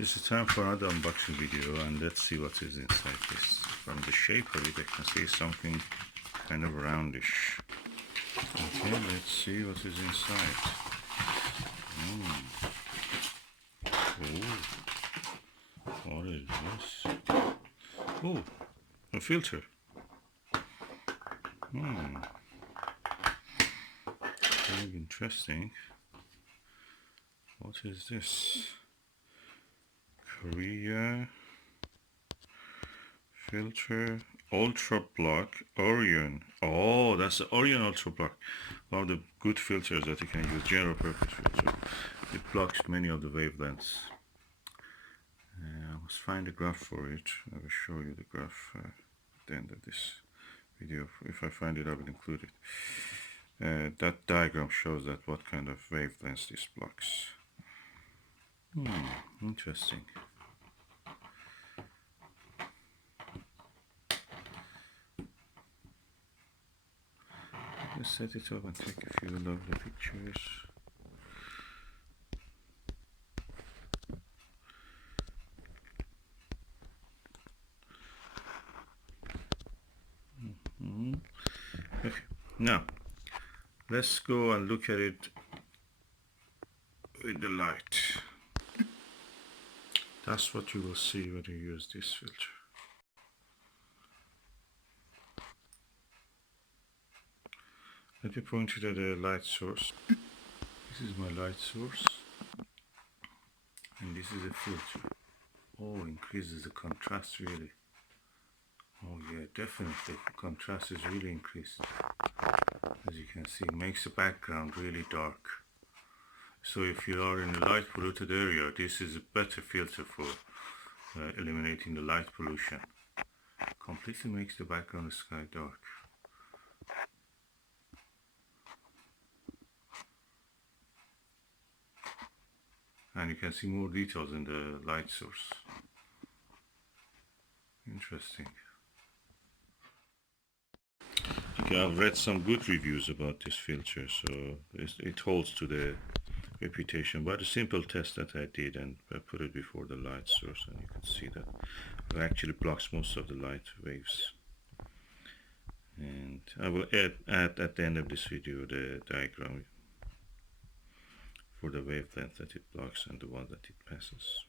It's time for another unboxing video, and let's see what is inside this. From the shape of it, I can see something kind of roundish. Okay, let's see what is inside. Oh, what is this? Oh, a filter. Very interesting. What is this? Korea filter Ultrablock Orion. Oh, that's the Orion Ultrablock. One of the good filters that you can use, general purpose filter. It blocks many of the wavelengths. I must find a graph for it. I will show you the graph at the end of this video. If I find it, I will include it. That diagram shows that what kind of wavelengths this blocks. Interesting. Let's set it up and take a few lovely pictures. Okay, now let's go and look at it with the light. That's what you will see when you use this filter. Let me point it at the light source. This is my light source, and this is a filter. Oh, increases the contrast really. Oh yeah, definitely, the contrast is really increased. As you can see, it makes the background really dark. So if you are in a light polluted area, this is a better filter for eliminating the light pollution. Completely makes the background of the sky dark. And you can see more details in the light source. Interesting. Okay, I've read some good reviews about this filter, so it holds to the reputation. But a simple test that I did, and I put it before the light source, and you can see that it actually blocks most of the light waves. And I will add at the end of this video the diagram for the wavelength that it blocks and the one that it passes.